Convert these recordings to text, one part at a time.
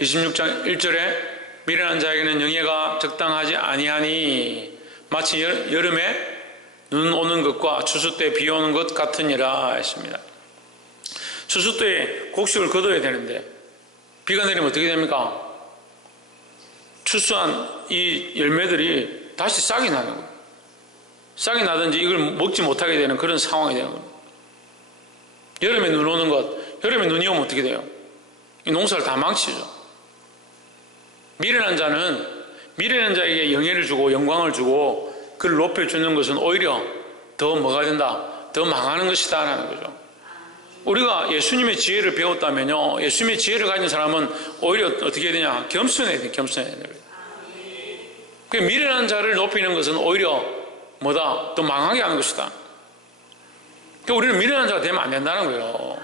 26장 1절에 미련한 자에게는 영예가 적당하지 아니하니 마치 여름에 눈 오는 것과 추수 때 비 오는 것 같으니라 했습니다. 추수 때에 곡식을 거둬야 되는데 비가 내리면 어떻게 됩니까? 추수한 이 열매들이 다시 싹이 나는 거예요. 싹이 나든지 이걸 먹지 못하게 되는 그런 상황이 되는 거예요. 여름에 눈 오는 것, 여름에 눈이 오면 어떻게 돼요? 이 농사를 다 망치죠. 미련한 자는 미련한 자에게 영예를 주고 영광을 주고 그를 높여주는 것은 오히려 더 뭐가 된다? 더 망하는 것이다 라는 거죠. 우리가 예수님의 지혜를 배웠다면요, 예수님의 지혜를 가진 사람은 오히려 어떻게 되냐? 겸손해야 돼, 겸손해야 돼. 그 미련한 자를 높이는 것은 오히려 뭐다? 더 망하게 하는 것이다. 그러니까 우리는 미련한 자가 되면 안 된다는 거예요.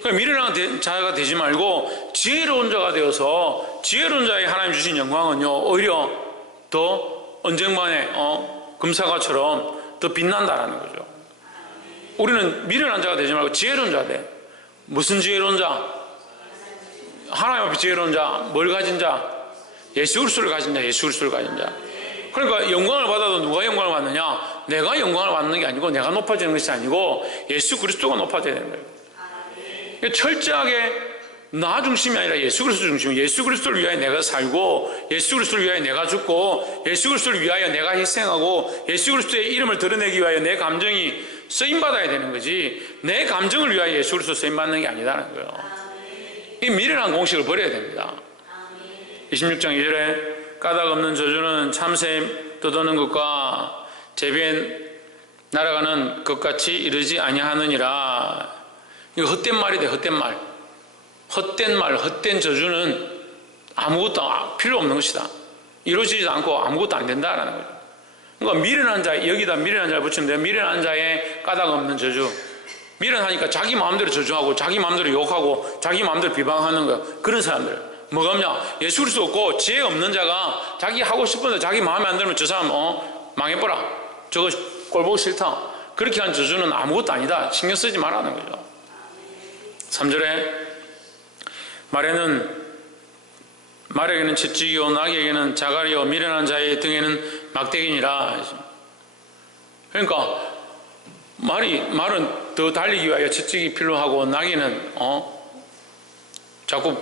그러니까 미련한 자가 되지 말고 지혜로운 자가 되어서 지혜로운 자의 하나님 주신 영광은요, 오히려 더 언쟁반의 금사과처럼 더 빛난다라는 거죠. 우리는 미련한 자가 되지 말고 지혜로운 자가 돼. 무슨 지혜로운 자? 하나님 앞에 지혜로운 자, 뭘 가진 자? 예수 그리스도를 가진 자, 예수 그리스도를 가진 자. 그러니까 영광을 받아도 누가 영광을 받느냐? 내가 영광을 받는 게 아니고 내가 높아지는 것이 아니고 예수 그리스도가 높아져야 되는 거예요. 그러니까 철저하게 나 중심이 아니라 예수 그리스도 중심. 예수 그리스도를 위하여 내가 살고 예수 그리스도를 위하여 내가 죽고 예수 그리스도를 위하여 내가 희생하고 예수 그리스도의 이름을 드러내기 위하여 내 감정이 쓰임받아야 되는 거지 내 감정을 위하여 예수 그리스도 쓰임받는 게 아니라는 거예요. 이 미련한 공식을 버려야 됩니다. 26장 2절에 까닭 없는 저주는 참새 떠도는 것과 제비에 날아가는 것 같이 이르지 아니하느니라. 이거 헛된 말이 돼. 헛된 말. 헛된 말, 헛된 저주는 아무것도 필요 없는 것이다. 이루어지지 않고 아무것도 안 된다라는 거죠. 그러니까 미련한 자, 여기다 미련한 자를 붙이면 돼요. 미련한 자의 까닭 없는 저주. 미련하니까 자기 마음대로 저주하고 자기 마음대로 욕하고 자기 마음대로 비방하는 거예요. 그런 사람들. 뭐가 없냐? 예수 그리스도 없고 지혜 없는 자가 자기 하고 싶은 대로 자기 마음에 안 들면 저 사람 망해버라. 저거 꼴 보기 싫다. 그렇게 한 저주는 아무것도 아니다. 신경 쓰지 말라는 거죠. 3절에 말에게는 채찍이요 나귀에게는 자갈이요 미련한 자의 등에는 막대기니라. 그러니까 말은 더 달리기 위하여 채찍이 필요하고 나귀는 자꾸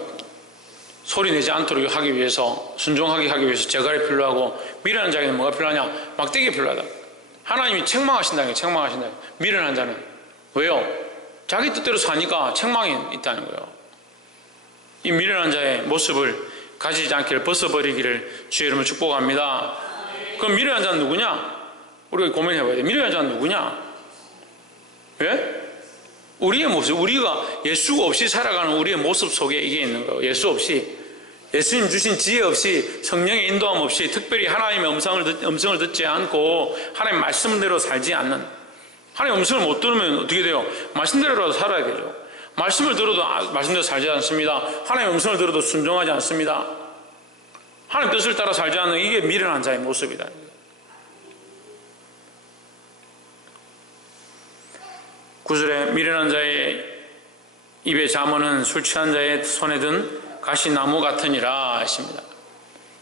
소리 내지 않도록 하기 위해서 순종하게 하기 위해서 자갈이 필요하고 미련한 자에게는 뭐가 필요하냐? 막대기가 필요하다. 하나님이 책망하신다는 거예요. 책망하신다. 미련한 자는 왜요? 자기 뜻대로 사니까 책망이 있다는 거예요. 이 미련한 자의 모습을 가지지 않기를 벗어버리기를 주의 이름으로 축복합니다. 그럼 미련한 자는 누구냐? 우리가 고민해봐야 돼. 미련한 자는 누구냐? 왜? 우리의 모습, 우리가 예수 없이 살아가는 우리의 모습 속에 이게 있는 거예요. 예수 없이, 예수님 주신 지혜 없이, 성령의 인도함 없이, 특별히 하나님의 음성을 듣지 않고 하나님의 말씀대로 살지 않는, 하나님의 음성을 못 들으면 어떻게 돼요? 말씀대로라도 살아야 되죠. 말씀을 들어도 말씀대로 살지 않습니다. 하나님의 음성을 들어도 순종하지 않습니다. 하나님 뜻을 따라 살지 않는 이게 미련한 자의 모습이다. 9절에 미련한 자의 입에 잠언은 술 취한 자의 손에 든 가시나무 같으니라 하십니다.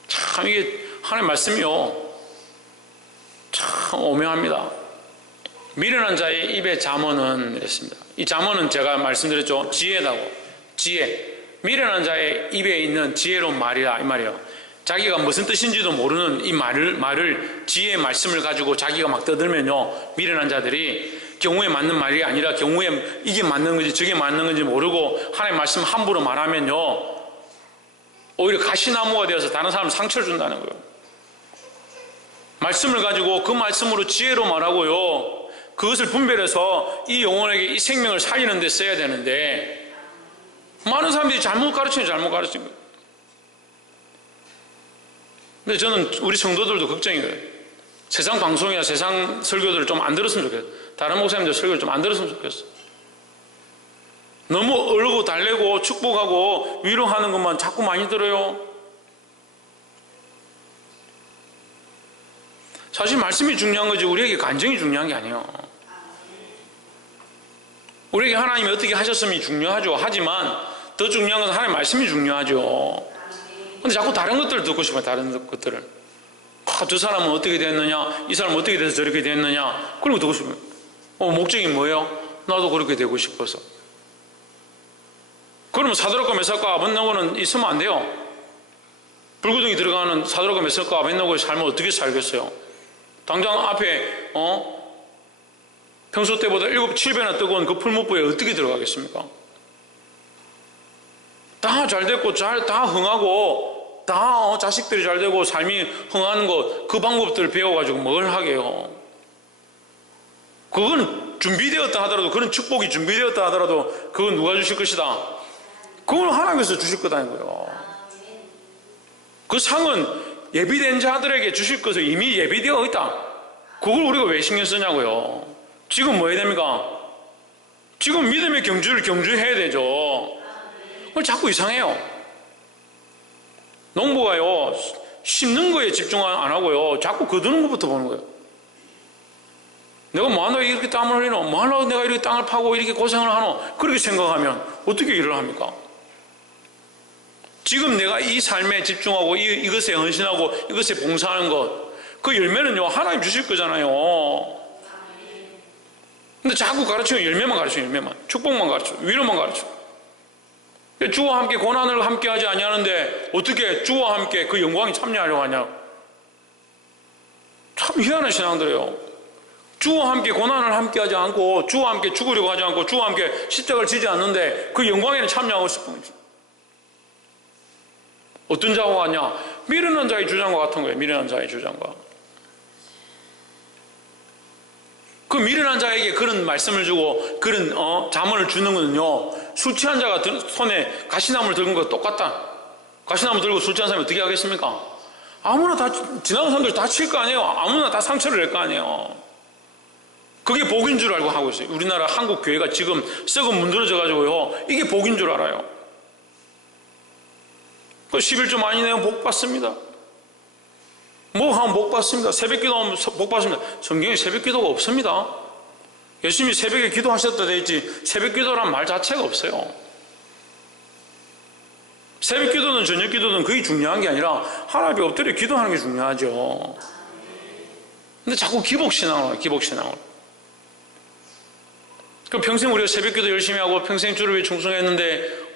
참 이게 하나님의 말씀이요, 참 오묘합니다. 미련한 자의 입에 잠언은 이랬습니다. 이 잠언은 제가 말씀드렸죠. 지혜다고. 지혜. 미련한 자의 입에 있는 지혜로운 말이라 이 말이에요. 자기가 무슨 뜻인지도 모르는 이 말을 지혜의 말씀을 가지고 자기가 막 떠들면요, 미련한 자들이 경우에 맞는 말이 아니라 경우에 이게 맞는 건지 저게 맞는 건지 모르고 하나님의 말씀 함부로 말하면요, 오히려 가시나무가 되어서 다른 사람 상처를 준다는 거예요. 말씀을 가지고 그 말씀으로 지혜로 말하고요, 그것을 분별해서 이 영혼에게 이 생명을 살리는 데 써야 되는데 많은 사람들이 잘못 가르치는 거예요. 근데 저는 우리 성도들도 걱정이에요. 세상 방송이나 세상 설교들을 좀 안 들었으면 좋겠어요. 다른 목사님들 설교를 좀 안 들었으면 좋겠어요. 너무 얼고 달래고 축복하고 위로하는 것만 자꾸 많이 들어요. 사실 말씀이 중요한 거지 우리에게 간증이 중요한 게 아니에요. 우리에게 하나님이 어떻게 하셨음이 중요하죠. 하지만 더 중요한 것은 하나님의 말씀이 중요하죠. 근데 자꾸 다른 것들을 듣고 싶어요. 다른 것들을. 저 사람은 어떻게 됐느냐, 이 사람은 어떻게 돼서 저렇게 됐느냐, 그런 거 듣고 싶어요. 목적이 뭐예요? 나도 그렇게 되고 싶어서. 그러면 사드락과 메삭과 아벳나고는 있으면 안 돼요. 불구덩이 들어가는 사드락과 메삭과 아벳나고의 삶을 어떻게 살겠어요? 당장 앞에 평소 때보다 7배나 뜨거운 그 풀무불에 어떻게 들어가겠습니까? 다 잘 됐고 다 흥하고 다 자식들이 잘 되고 삶이 흥하는 것, 그 방법들을 배워가지고 뭘 하게요? 그건 준비되었다 하더라도, 그런 축복이 준비되었다 하더라도 그건 누가 주실 것이다? 그건 하나님께서 주실 거다는 거예요. 그 상은 예비된 자들에게 주실 것을 이미 예비되어 있다. 그걸 우리가 왜 신경 쓰냐고요. 지금 뭐 해야 됩니까? 지금 믿음의 경주를 경주해야 되죠. 그걸 자꾸 이상해요. 농부가요, 심는 거에 집중 안 하고요, 자꾸 거두는 것부터 보는 거예요. 내가 뭐 하려고 이렇게 땀을 흘리노? 뭐 하려고 내가 이렇게 땅을 파고 이렇게 고생을 하노? 그렇게 생각하면 어떻게 일을 합니까? 지금 내가 이 삶에 집중하고 이것에 헌신하고 이것에 봉사하는 것, 그 열매는요 하나님 주실 거잖아요. 근데 자꾸 가르치면 열매만 가르쳐요. 열매만, 축복만 가르쳐요. 위로만 가르쳐요. 주와 함께 고난을 함께 하지 아니하는데 어떻게 주와 함께 그 영광에 참여하려고 하냐? 참 희한한 신앙들이에요. 주와 함께 고난을 함께 하지 않고, 주와 함께 죽으려고 하지 않고, 주와 함께 십자가를 지지 않는데 그 영광에는 참여하고 싶은 거지. 어떤 자와 같냐? 미련한 자의 주장과 같은 거예요. 미련한 자의 주장과. 그 미련한 자에게 그런 말씀을 주고 그런 자문을 주는 거는요, 술 취한 자가 손에 가시나무를 들은 거 똑같다. 가시나무 들고 술 취한 사람이 어떻게 하겠습니까? 아무나 다, 지나가는 사람들 다 칠 거 아니에요. 아무나 다 상처를 낼 거 아니에요. 그게 복인 줄 알고 하고 있어요. 우리나라 한국 교회가 지금 썩어 문드러져 가지고요, 이게 복인 줄 알아요. 그 11조 많이 내면 복 받습니다. 뭐 하면 복 받습니다. 새벽 기도하면 복 받습니다. 성경에 새벽 기도가 없습니다. 예수님이 새벽에 기도하셨다 돼 있지, 새벽 기도란 말 자체가 없어요. 새벽 기도든 저녁 기도든 그게 중요한 게 아니라 하나님 앞에 엎드려 기도하는 게 중요하죠. 근데 자꾸 기복신앙을 해요. 기복신앙을. 그럼 평생 우리가 새벽 기도 열심히 하고 평생 주를 위해 충성했는데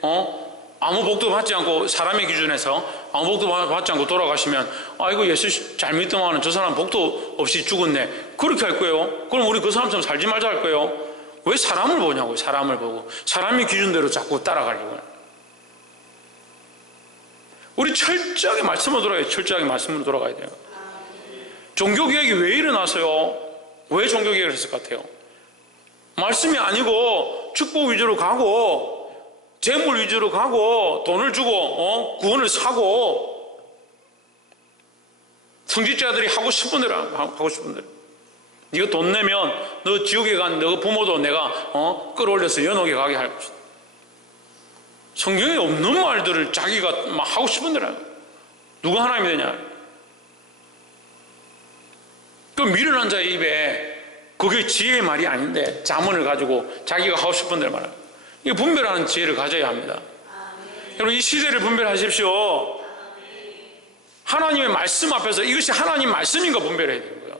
아무 복도 받지 않고, 사람의 기준에서 아무 복도 받지 않고 돌아가시면, 아이고 예수 잘 믿더만은 저 사람 복도 없이 죽었네, 그렇게 할 거예요. 그럼 우리 그 사람처럼 살지 말자 할 거예요. 왜 사람을 보냐고요. 사람을 보고 사람의 기준대로 자꾸 따라가려고요. 우리 철저하게 말씀으로 돌아가야 돼요. 철저하게 말씀으로 돌아가야 돼요. 종교개혁이 왜 일어나서요? 왜 종교개혁을 했을 것 같아요? 말씀이 아니고 축복 위주로 가고 재물 위주로 가고 돈을 주고 구원을 사고, 성직자들이 하고 싶은 대로 하고 싶은 대로. 네가 돈 내면 너 지옥에 간 너 부모도 내가 끌어올려서 연옥에 가게 할 것이다. 성경에 없는 말들을 자기가 막 하고 싶은 대로 하는 거야. 누가 하나님이 되냐? 그 미련한 자의 입에 그게 지혜의 말이 아닌데 자문을 가지고 자기가 하고 싶은 대로 말하는 거야. 이 분별하는 지혜를 가져야 합니다. 여러분, 이 시대를 분별하십시오. 하나님의 말씀 앞에서 이것이 하나님 말씀인가 분별해야 되는 거예요.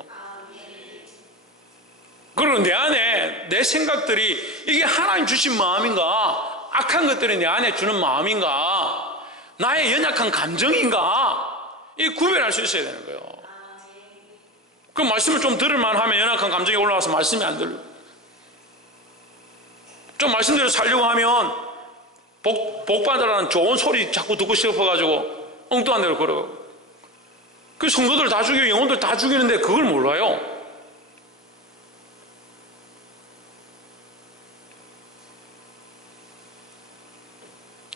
그리고 내 안에 내 생각들이 이게 하나님 주신 마음인가, 악한 것들이 내 안에 주는 마음인가, 나의 연약한 감정인가, 이 구별할 수 있어야 되는 거예요. 그 말씀을 좀 들을만 하면 연약한 감정이 올라와서 말씀이 안 들려요. 좀 말씀대로 살려고 하면 복 받으라는 좋은 소리 자꾸 듣고 싶어가지고 엉뚱한 데로 걸어가고, 그 성도들 다 죽이고 영혼들 다 죽이는데 그걸 몰라요.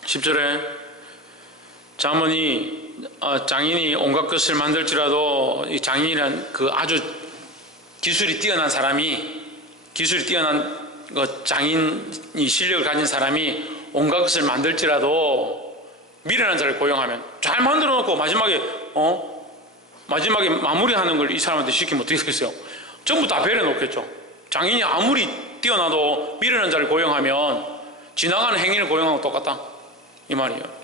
(10절에) 장인이 온갖 것을 만들지라도, 이 장인이란 그 아주 기술이 뛰어난 장인이 실력을 가진 사람이 온갖 것을 만들지라도 미련한 자를 고용하면, 잘 만들어 놓고 마지막에 마무리하는 걸 이 사람한테 시키면 어떻게 되겠어요? 전부 다 배려 놓겠죠. 장인이 아무리 뛰어나도 미련한 자를 고용하면 지나가는 행인을 고용하고 똑같다. 이 말이에요.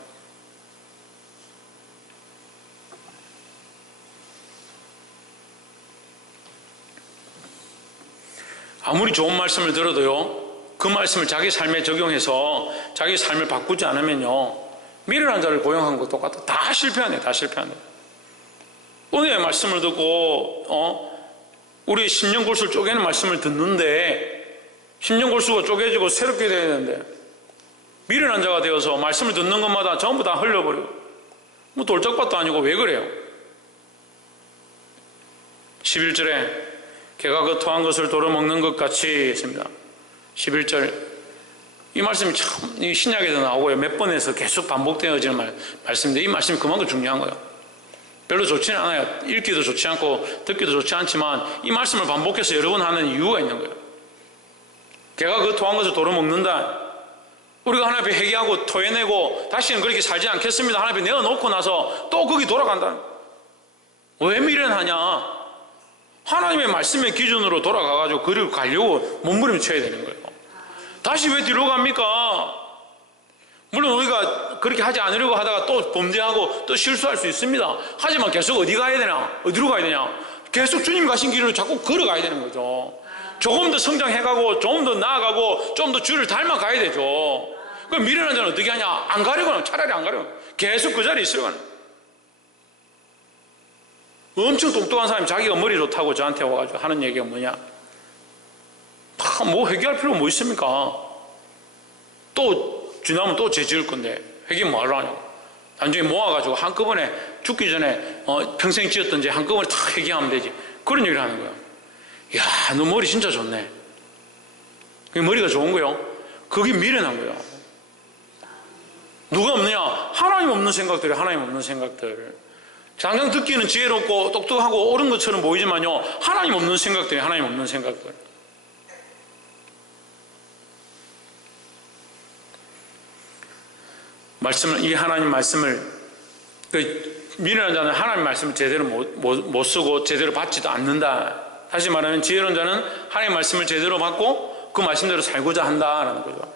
아무리 좋은 말씀을 들어도요, 그 말씀을 자기 삶에 적용해서 자기 삶을 바꾸지 않으면요, 미련한 자를 고용한 거 똑같아. 다 실패하네, 다 실패하네. 은혜의 말씀을 듣고 우리 심령골수를 쪼개는 말씀을 듣는데 심령골수가 쪼개지고 새롭게 되어야 되는데 미련한 자가 되어서 말씀을 듣는 것마다 전부 다 흘려버리고 뭐 돌짝밭도 아니고 왜 그래요? 11절에 개가 그 토한 것을 도로 먹는 것 같이 했습니다. 11절 이 말씀이 참 신약에도 나오고요, 몇 번에서 계속 반복되어지는 말씀인데 이 말씀이 그만큼 중요한 거예요. 별로 좋지는 않아요. 읽기도 좋지 않고 듣기도 좋지 않지만 이 말씀을 반복해서 여러 번 하는 이유가 있는 거예요. 개가 그 토한 것을 도로 먹는다. 우리가 하나님 앞에 회개하고 토해내고 다시는 그렇게 살지 않겠습니다, 하나님 앞에 내어놓고 나서 또 거기 돌아간다. 왜 미련하냐? 하나님의 말씀의 기준으로 돌아가가지고 그리고 가려고 몸부림쳐야 되는 거예요. 다시 왜 뒤로 갑니까? 물론 우리가 그렇게 하지 않으려고 하다가 또 범죄하고 또 실수할 수 있습니다. 하지만 계속 어디 가야 되냐? 어디로 가야 되냐? 계속 주님 가신 길을 자꾸 걸어가야 되는 거죠. 조금 더 성장해가고 조금 더 나아가고 좀 더 주를 닮아가야 되죠. 그럼 미련한 자는 어떻게 하냐? 안 가려고 차라리 안 가려고 계속 그 자리에 있으려고 하는. 엄청 똑똑한 사람이 자기가 머리 좋다고 저한테 와가지고 하는 얘기가 뭐냐? 뭐 회개할 필요가 뭐 있습니까? 또 지나면 또 죄 지을 건데 회개 뭐하러 하냐고. 나중에 모아가지고 한꺼번에 죽기 전에 평생 지었던 죄 한꺼번에 다 회개하면 되지. 그런 얘기를 하는 거야. 이야, 너 머리 진짜 좋네. 그게 머리가 좋은 거요. 그게 미련한 거예요. 누가 없느냐? 하나님 없는 생각들이 하나님 없는 생각들. 당장 듣기는 지혜롭고 똑똑하고 옳은 것처럼 보이지만요, 하나님 없는 생각들이 하나님 없는 생각들. 말씀을, 이 하나님 말씀을, 미련한 자는 하나님 말씀을 제대로 못 쓰고 제대로 받지도 않는다. 다시 말하면 지혜로운 자는 하나님 말씀을 제대로 받고 그 말씀대로 살고자 한다라는 거죠.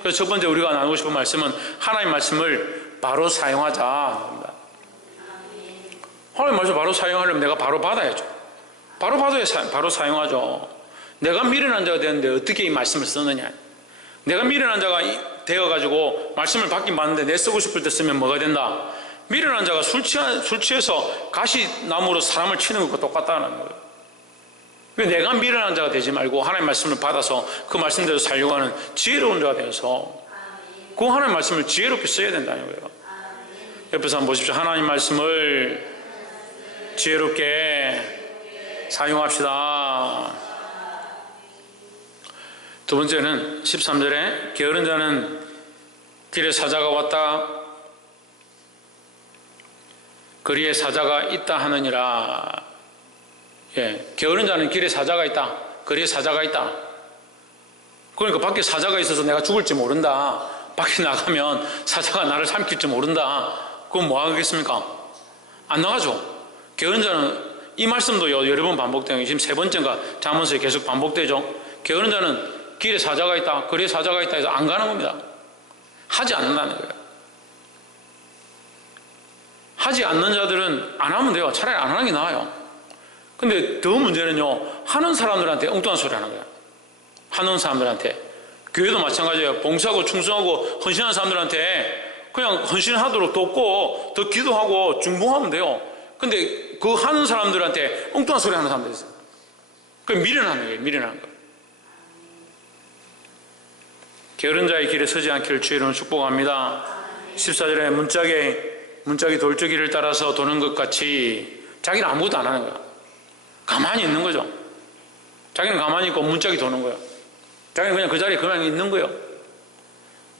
그래서 첫 번째 우리가 나누고 싶은 말씀은 하나님 말씀을 바로 사용하자. 하나님 말씀 바로 사용하려면 내가 바로 받아야죠. 바로 받아야 바로 사용하죠. 내가 미련한 자가 되는데 어떻게 이 말씀을 쓰느냐. 내가 미련한 자가 되어가지고 말씀을 받긴 받는데 내 쓰고 싶을 때 쓰면 뭐가 된다? 미련한 자가 술 취해서 가시나무로 사람을 치는 것과 똑같다는 거예요. 내가 미련한 자가 되지 말고 하나님 말씀을 받아서 그 말씀대로 살려고 하는 지혜로운 자가 되어서 그 하나님 말씀을 지혜롭게 써야 된다는 거예요. 옆에서 한번 보십시오. 하나님 말씀을 지혜롭게 사용합시다. 두 번째는 13절에 게으른 자는 길에 사자가 왔다 거리에 사자가 있다 하느니라. 게으른 자는 길에 사자가 있다, 거리에 사자가 있다. 그러니까 밖에 사자가 있어서 내가 죽을지 모른다. 밖에 나가면 사자가 나를 삼킬지 모른다. 그건 뭐 하겠습니까? 안 나가죠. 게으른 자는 이 말씀도 여러 번 반복되는, 지금 세 번째인가 잠언서에 계속 반복되죠. 게으른 자는 길에 사자가 있다, 거리에 사자가 있다 해서 안 가는 겁니다. 하지 않는다는 거예요. 하지 않는 자들은 안 하면 돼요. 차라리 안 하는 게 나아요. 근데 더 문제는요, 하는 사람들한테 엉뚱한 소리 하는 거예요. 하는 사람들한테. 교회도 마찬가지예요. 봉사하고 충성하고 헌신하는 사람들한테 그냥 헌신하도록 돕고 더 기도하고 중봉하면 돼요. 근데 그 하는 사람들한테 엉뚱한 소리 하는 사람들이 있어요. 그게 미련한 거예요. 미련한 거. 게으른 자의 길에 서지 않기를 주의 이름으로 축복합니다. 14절에 문짝이 돌저기를 따라서 도는 것 같이 자기는 아무것도 안 하는 거야. 가만히 있는 거죠. 자기는 가만히 있고 문짝이 도는 거야. 자기는 그냥 그 자리에 그냥 있는 거예요.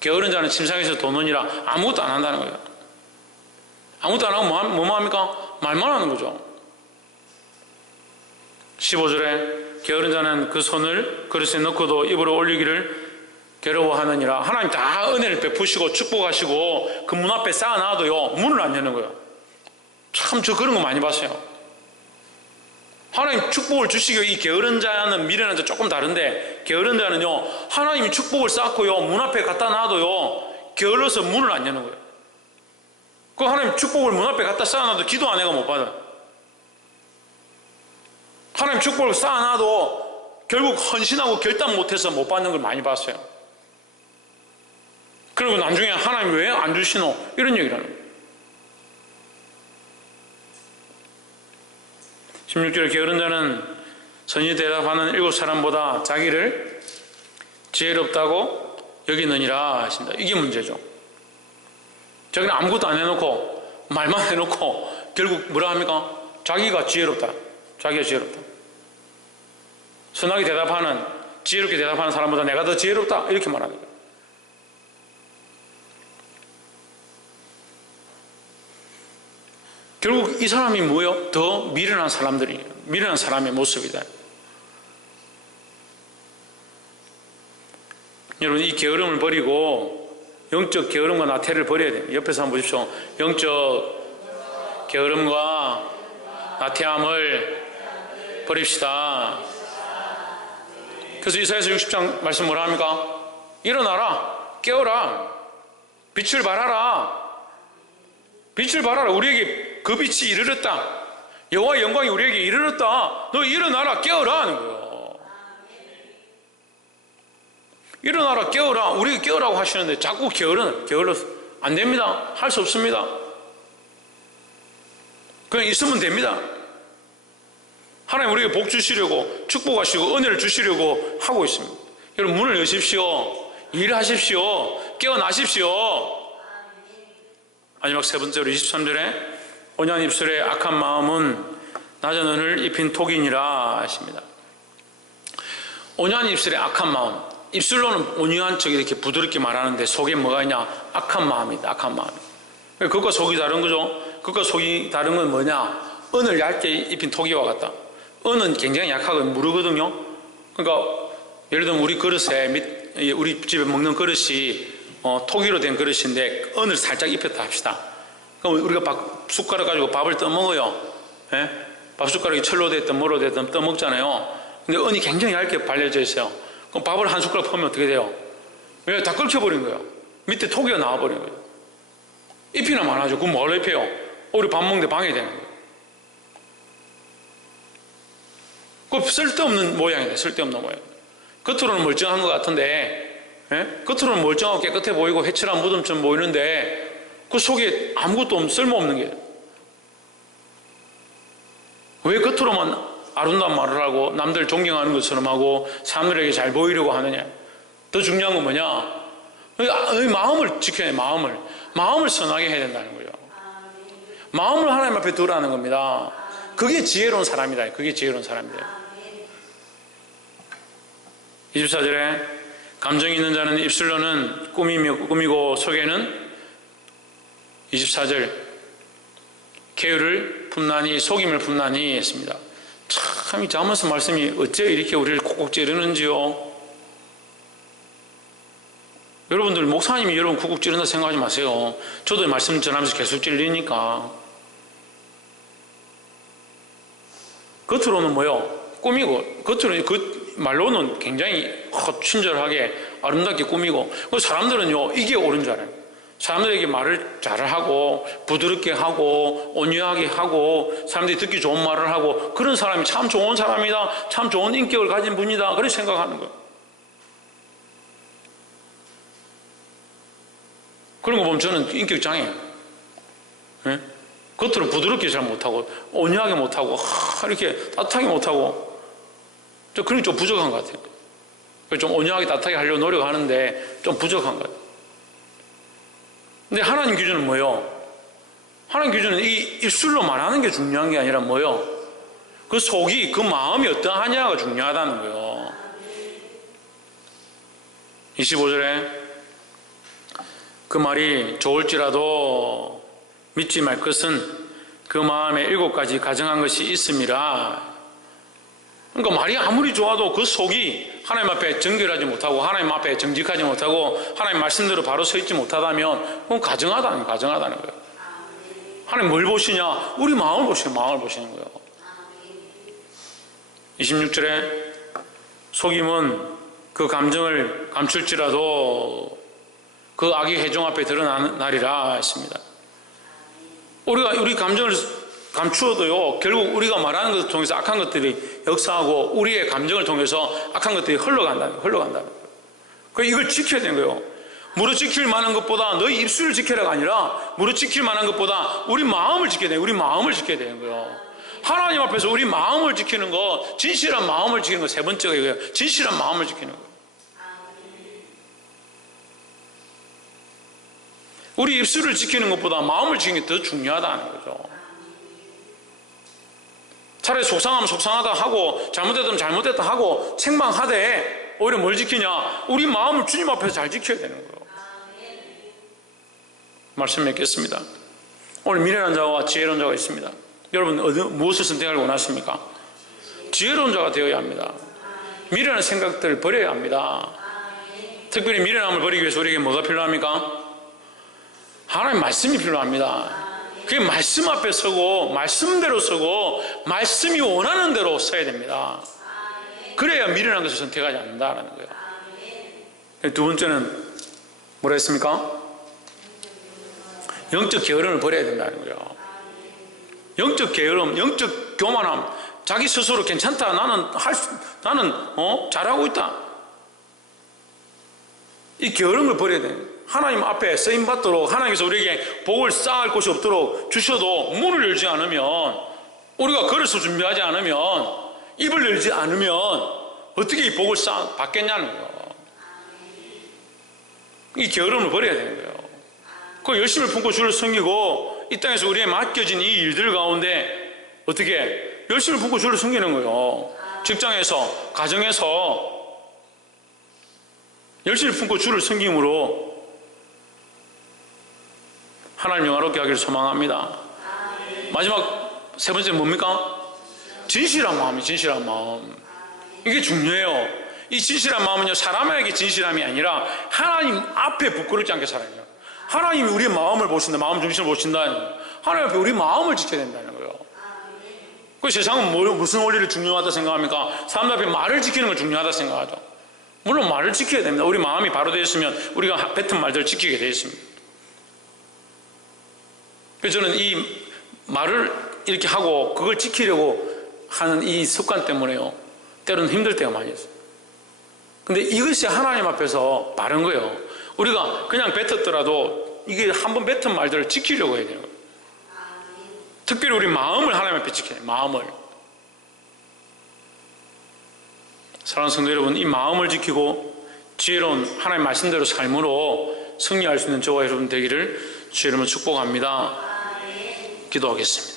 게으른 자는 침상에서 도느니라. 아무것도 안 한다는 거예요. 아무것도 안 하고 뭐만 합니까? 말만 하는 거죠. 15절에 게으른 자는 그 손을 그릇에 넣고도 입으로 올리기를 괴로워하느니라. 하나님 다 은혜를 베푸시고 축복하시고 그 문 앞에 쌓아놔도요, 문을 안 여는 거예요. 참 저 그런 거 많이 봤어요. 하나님 축복을 주시기 위해 이 게으른 자는 미련한 자 조금 다른데, 게으른 자는요, 하나님이 축복을 쌓고요, 문 앞에 갖다 놔도요, 게을러서 문을 안 여는 거예요. 그 하나님 축복을 문 앞에 갖다 쌓아놔도 기도 안 해가 못 받아. 하나님 축복을 쌓아놔도 결국 헌신하고 결단 못해서 못 받는 걸 많이 봤어요. 그리고 나중에 하나님 왜 안 주시노? 이런 얘기를 하는 거예요. 16절에 게으른 자는 선이 대답하는 7사람보다 자기를 지혜롭다고 여기느니라 하십니다. 이게 문제죠. 자기는 아무것도 안 해놓고 말만 해놓고 결국 뭐라 합니까? 자기가 지혜롭다. 자기가 지혜롭다. 선하게 대답하는, 지혜롭게 대답하는 사람보다 내가 더 지혜롭다. 이렇게 말하는 거예요. 결국 이 사람이 뭐예요? 더 미련한 사람들이, 미련한 사람의 모습이다. 여러분, 이 게으름을 버리고 영적 게으름과 나태를 버려야 돼요. 옆에서 한번 보십시오. 영적 게으름과 나태함을 버립시다. 그래서 이사야서 60장 말씀 뭐라 합니까? 일어나라, 깨어라, 빛을 발하라. 빛을 발하라. 우리에게 그 빛이 이르렀다. 여호와의 영광이 우리에게 이르렀다. 너 일어나라, 깨어라 하는 거예요. 일어나라, 깨어라. 우리가 깨어라고 하시는데 자꾸 게을러서 안 됩니다. 할 수 없습니다. 그냥 있으면 됩니다. 하나님 우리에게 복 주시려고, 축복하시고 은혜를 주시려고 하고 있습니다. 여러분, 문을 여십시오. 일하십시오. 깨어나십시오. 마지막 세 번째로 23절에 온유한 입술의 악한 마음은 낮은 은을 입힌 독이니라 하십니다. 온유한 입술의 악한 마음, 입술로는 온유한 척 이렇게 부드럽게 말하는데 속에 뭐가 있냐? 악한 마음이다. 악한 마음. 그것과 속이 다른 거죠. 그것과 속이 다른 건 뭐냐? 은을 얇게 입힌 토기와 같다. 은은 굉장히 약하고 무르거든요. 그러니까 예를 들면 우리 그릇에, 우리 집에 먹는 그릇이 토기로 된 그릇인데 은을 살짝 입혔다 합시다. 그럼 우리가 숟가락 가지고 밥을 떠먹어요. 예? 밥 숟가락이 철로 됐든 뭐로 됐든 떠먹잖아요. 근데 은이 굉장히 얇게 발려져 있어요. 그럼 밥을 한 숟가락 퍼면 어떻게 돼요? 왜? 다 끓여버린 거예요. 밑에 토기가 나와버린 거예요. 입히나 말하죠. 그럼 뭘로 입혀요? 우리 밥 먹는데 방해되는 거예요. 그 쓸데없는 모양이다. 쓸데없는 모양. 겉으로는 멀쩡한 것 같은데, 예? 겉으로는 멀쩡하고 깨끗해 보이고 해칠한 무덤처럼 보이는데 그 속에 아무것도 없는, 쓸모없는 게. 왜 겉으로만 아름다운 말을 하고 남들 존경하는 것처럼 하고 사람들에게 잘 보이려고 하느냐? 더 중요한 건 뭐냐? 마음을 지켜야 해. 마음을 선하게 해야 된다는 거예요. 마음을 하나님 앞에 두라는 겁니다. 그게 지혜로운 사람이다. 그게 지혜로운 사람이다. 24절에 감정이 있는 자는 입술로는 꾸미고 속에는 24절 계율을 품나니 속임을 품나니 했습니다. 참 이 잠언서 말씀이 어째 이렇게 우리를 콕콕 찌르는지요. 여러분들 목사님이 여러분 콕콕 찌른다 생각하지 마세요. 저도 말씀 전하면서 계속 찔리니까. 겉으로는 뭐요? 꾸미고, 겉으로는 그 말로는 굉장히 친절하게 아름답게 꾸미고, 사람들은요 이게 옳은 줄 알아요. 사람들에게 말을 잘하고 부드럽게 하고 온유하게 하고 사람들이 듣기 좋은 말을 하고 그런 사람이 참 좋은 사람이다, 참 좋은 인격을 가진 분이다, 그렇게 생각하는 거예요. 그런 거 보면 저는 인격 장애예요. 네? 겉으로 부드럽게 잘 못하고 온유하게 못하고 이렇게 따뜻하게 못하고 저 그런 게 좀 부족한 것 같아요. 좀 온유하게 따뜻하게 하려고 노력하는데 좀 부족한 것 같아요. 근데 하나님 기준은 뭐예요? 하나님 기준은 이 입술로 말하는 게 중요한 게 아니라 뭐예요? 그 속이, 그 마음이 어떠하냐가 중요하다는 거예요. 25절에 그 말이 좋을지라도 믿지 말 것은 그 마음에 7가지 가정한 것이 있음이라. 그러니까 말이 아무리 좋아도 그 속이 하나님 앞에 정결하지 못하고 하나님 앞에 정직하지 못하고 하나님 말씀대로 바로 서 있지 못하다면 그건 가정하다는 거예요. 하나님 뭘 보시냐? 우리 마음을 보시는 거예요. 26절에 속임은 그 감정을 감출지라도 그 악이 회중 앞에 드러나는 날이라 했습니다. 우리가 우리 감정을 감추어도요, 결국 우리가 말하는 것을 통해서 악한 것들이 역사하고 우리의 감정을 통해서 악한 것들이 흘러간다는 거예요. 그래서 이걸 지켜야 되는 거예요. 무릇 지킬 만한 것보다 너희 입술을 지켜라가 아니라 무릇 지킬 만한 것보다 우리 마음을 지켜야 돼요. 우리 마음을 지켜야 되는 거예요. 하나님 앞에서 우리 마음을 지키는 거, 진실한 마음을 지키는 거 세 번째가 이거예요. 진실한 마음을 지키는 거예요. 우리 입술을 지키는 것보다 마음을 지키는 게 더 중요하다는 거죠. 차라리 속상하면 속상하다 하고 잘못했다면 잘못했다 하고 책망하되 오히려 뭘 지키냐? 우리 마음을 주님 앞에서 잘 지켜야 되는 거예요. 말씀 맺겠습니다. 오늘 미련한 자와 지혜로운 자가 있습니다. 여러분 무엇을 선택하길 원하십니까? 지혜로운 자가 되어야 합니다. 미련한 생각들을 버려야 합니다. 특별히 미련함을 버리기 위해서 우리에게 뭐가 필요합니까? 하나님의 말씀이 필요합니다. 그게 말씀 앞에 서고 말씀대로 서고 말씀이 원하는 대로 서야 됩니다. 그래야 미련한 것을 선택하지 않는다는 거예요. 두 번째는 뭐라 했습니까? 영적 게으름을 버려야 된다는 거예요. 영적 게으름, 영적 교만함, 자기 스스로 괜찮다, 나는 잘하고 있다, 이 게으름을 버려야 돼요. 하나님 앞에 쓰임받도록 하나님께서 우리에게 복을 쌓을 곳이 없도록 주셔도 문을 열지 않으면, 우리가 그릇을 준비하지 않으면, 입을 열지 않으면 어떻게 이 복을 받겠냐는 거예요. 이 게으름을 버려야 되는 거예요. 그 열심을 품고 주를 섬기고 이 땅에서 우리에 맡겨진 이 일들 가운데 어떻게 열심을 품고 주를 섬기는 거예요. 직장에서, 가정에서 열심을 품고 주를 섬김으로 하나님 영화롭게 하기를 소망합니다. 마지막 세 번째 뭡니까? 진실한 마음이 진실한 마음. 이게 중요해요. 이 진실한 마음은요, 사람에게 진실함이 아니라 하나님 앞에 부끄럽지 않게 살아야 돼요. 하나님이 우리의 마음을 보신다, 마음 중심을 보신다. 하나님 앞에 우리 마음을 지켜야 된다는 거예요. 그 세상은 무슨 원리를 중요하다 생각합니까? 사람들 앞에 말을 지키는 걸 중요하다 생각하죠. 물론 말을 지켜야 됩니다. 우리 마음이 바로 되어 있으면 우리가 뱉은 말들을 지키게 되어 있습니다. 그래서 저는 이 말을 이렇게 하고 그걸 지키려고 하는 이 습관 때문에요, 때로는 힘들 때가 많이 있어요. 근데 이것이 하나님 앞에서 바른 거예요. 우리가 그냥 뱉었더라도 이게 한번 뱉은 말들을 지키려고 해야 돼요. 특별히 우리 마음을 하나님 앞에 지켜야 돼요. 마음을. 사랑하는 성도 여러분, 이 마음을 지키고 지혜로운 하나님 말씀대로 삶으로 승리할 수 있는 저와 여러분 되기를 주의 이름으로 축복합니다. 기도하겠습니다.